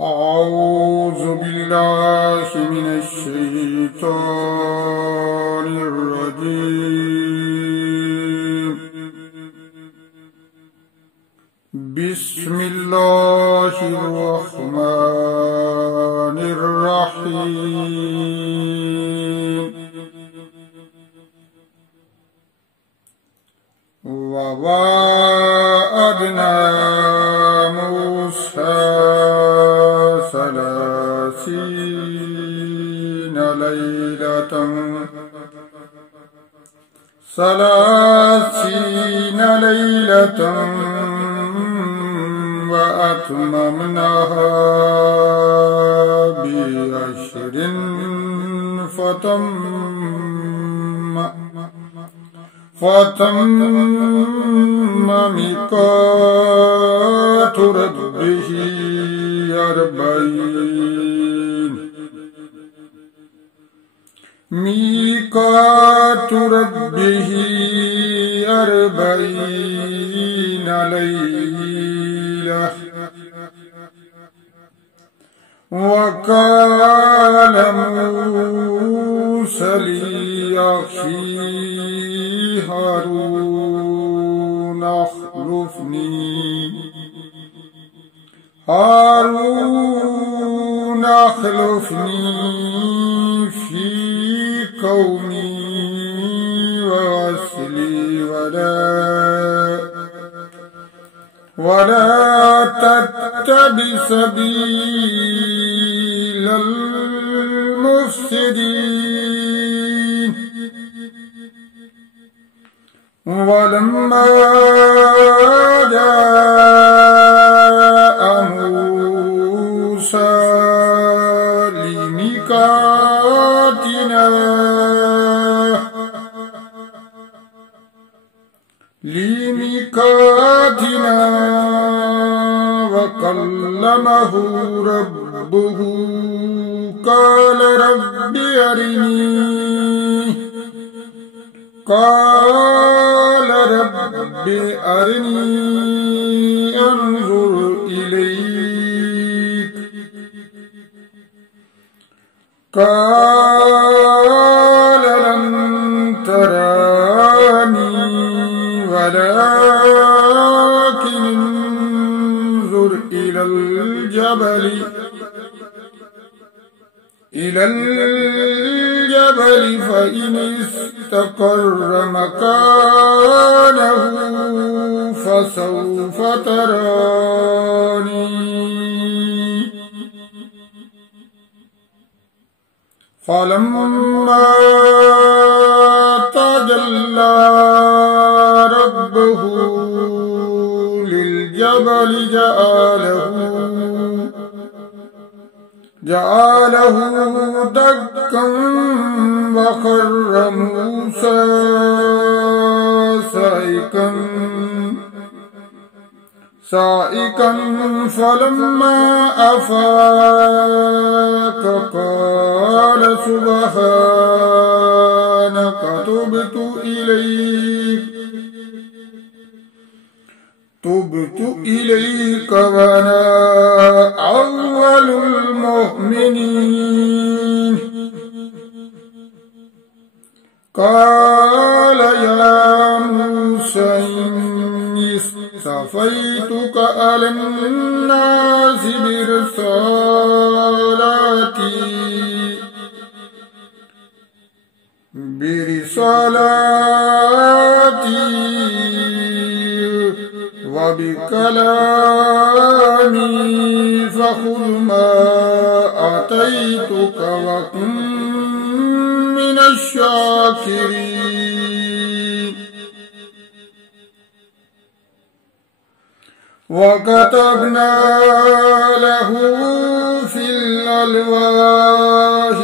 أعوذ بالله من الشيطان الرجيم. بسم الله الرحمن الرحيم. وواعدنا موسى 30 ليلة وأتممناها ب10 فتم ميقات ربه 40 ليلة. وقال موسى لأخيه هارون اخلفني في قومي وأصلي ولا تتبع سبيل المفسدين. ولما جاء موسى لميقاتنا وكلمه ربه قال رب أرني أنظر إليك. قال لن تراني ولكن انظر إلى الجبل فإن استقر مكانه فسوف تراني. فلما تجلى ربه للجبل جعله دكا وخر موسى صائقا فلما أفاق قال سبحانك تبت إليك وأنا أول المؤمنين. قال يا موسى إني اصطفيتك على الناس برسالاتي وبكلامي فخذ ما آتيتك وكن من الشاكرين. وكتبنا له في الألواح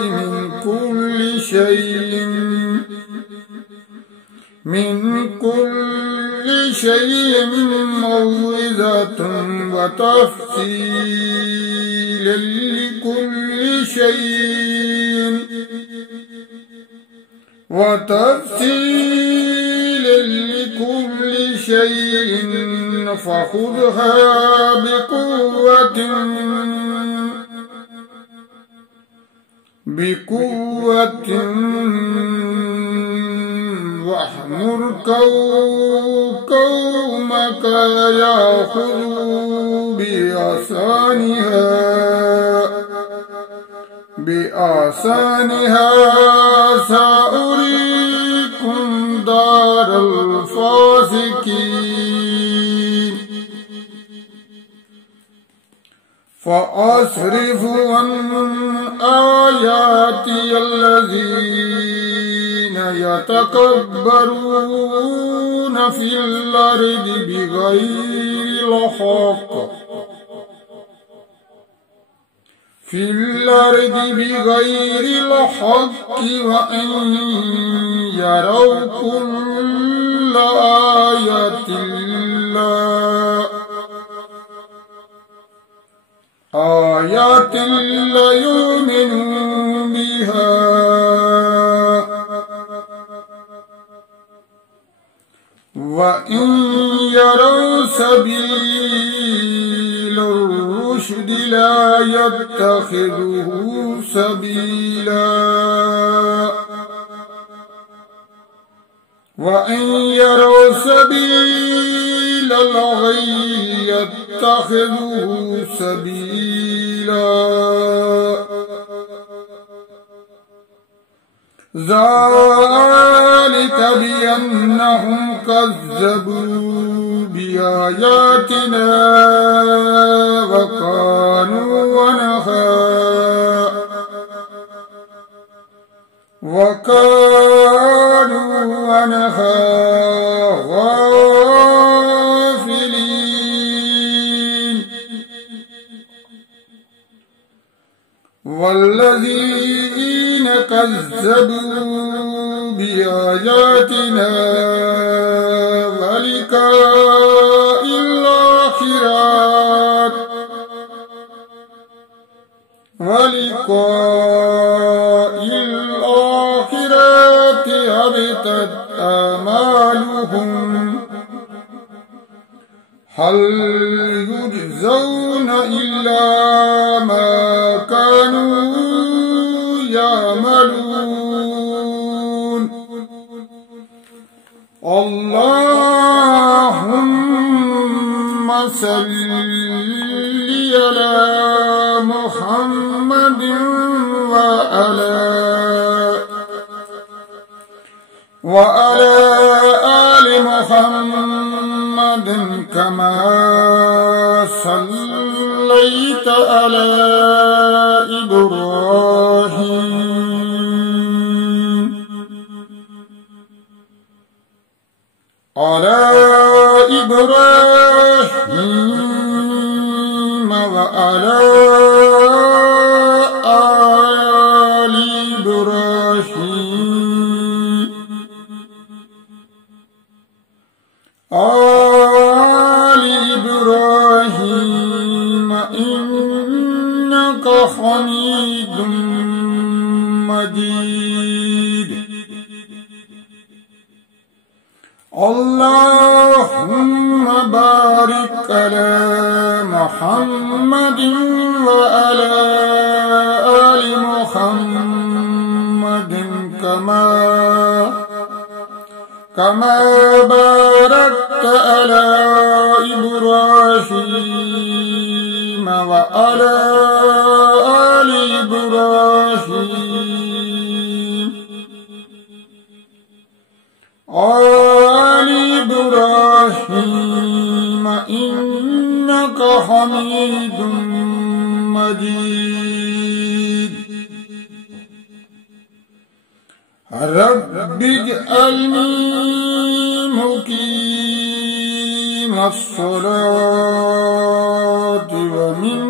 من كل شيء موعظة وتفصيلا لكل شيء فخذها بقوة بقوة واحمر قومك يأخذوا بأحسنها سأريكم دار الفاسقين فأصرف عن آياتي الذين يتكبرون في الأرض بغير الحق وإن يروا كل آية لا يؤمنوا بها وإن يروا سبيل الرشد لا يتخذه سبيلا وإن يروا سبيل الغي يتخذه سبيلا ذلك بأنهم كذبوا بآياتنا وكانوا عنها غافلين والذين كذبوا بآياتنا ولقاء الآخرة حبطت أعمالهم هل يجزون إلا ما كانوا يعملون اللهم صل على محمد وعلى آل محمد كما صليت على إبراهيم وعلى آل إبراهيم إنك حميد مجيد اللهم بارك على محمد وعلى آل محمد كما باركت على إبراهيم وعلى آل إبراهيم إنك حميد مجيد رب اجعلني مقيم الصلاة ومن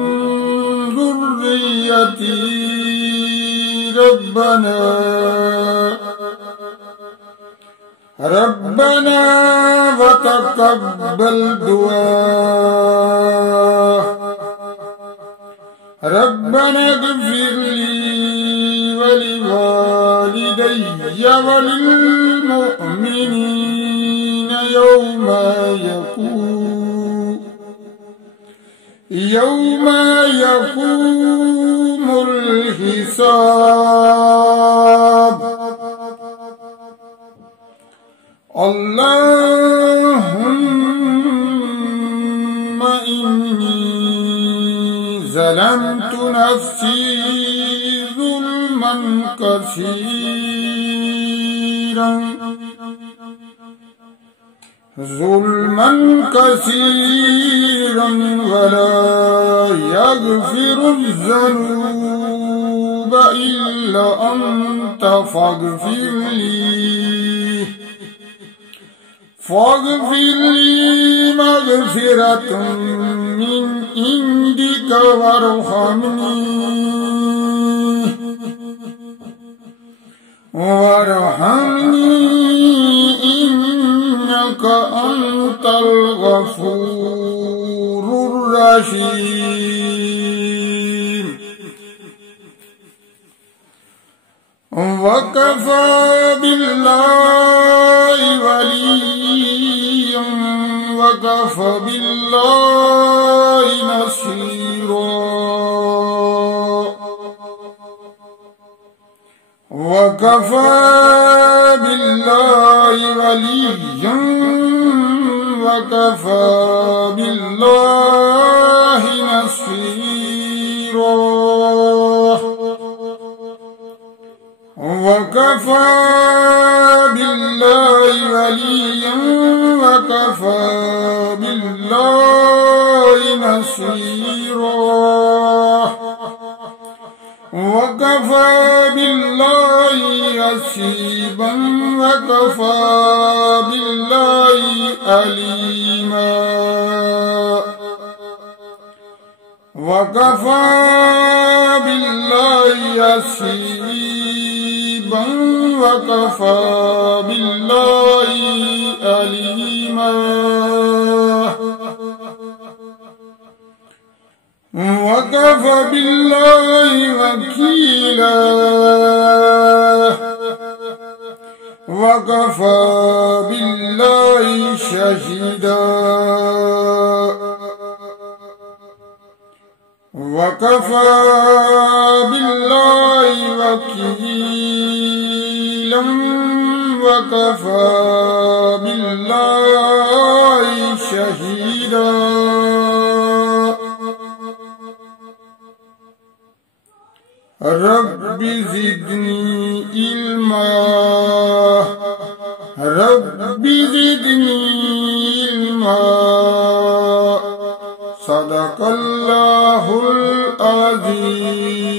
ذريتي ربنا وتقبل دعاء ربنا اغفر لي ولوالدي وللمؤمنين يوم يقوم الحساب الحساب اللهم إني ظلمت نفسي ظلما كثيرا ولا يغفر الذنوب إلا أنت فاغفر لي مغفرة من عندك وارحمني إنك أنت الغفور الرحيم وكفى بالله وليا وكفى بالله نصيرا وكفى بالله وليا وكفى بالله نصيرا وكفى بالله وليا وكفى بالله نصيرا وكفى بالله حسيبا وكفى بالله عليما وكفى بالله حسيبا وكفى بالله عليما وكفى بالله وكيلا وكفى بالله شهيدا وكفى بالله وكيلا وكفى بالله شهيدا رب زدني علما رب زدني علما صدق الله العظيم.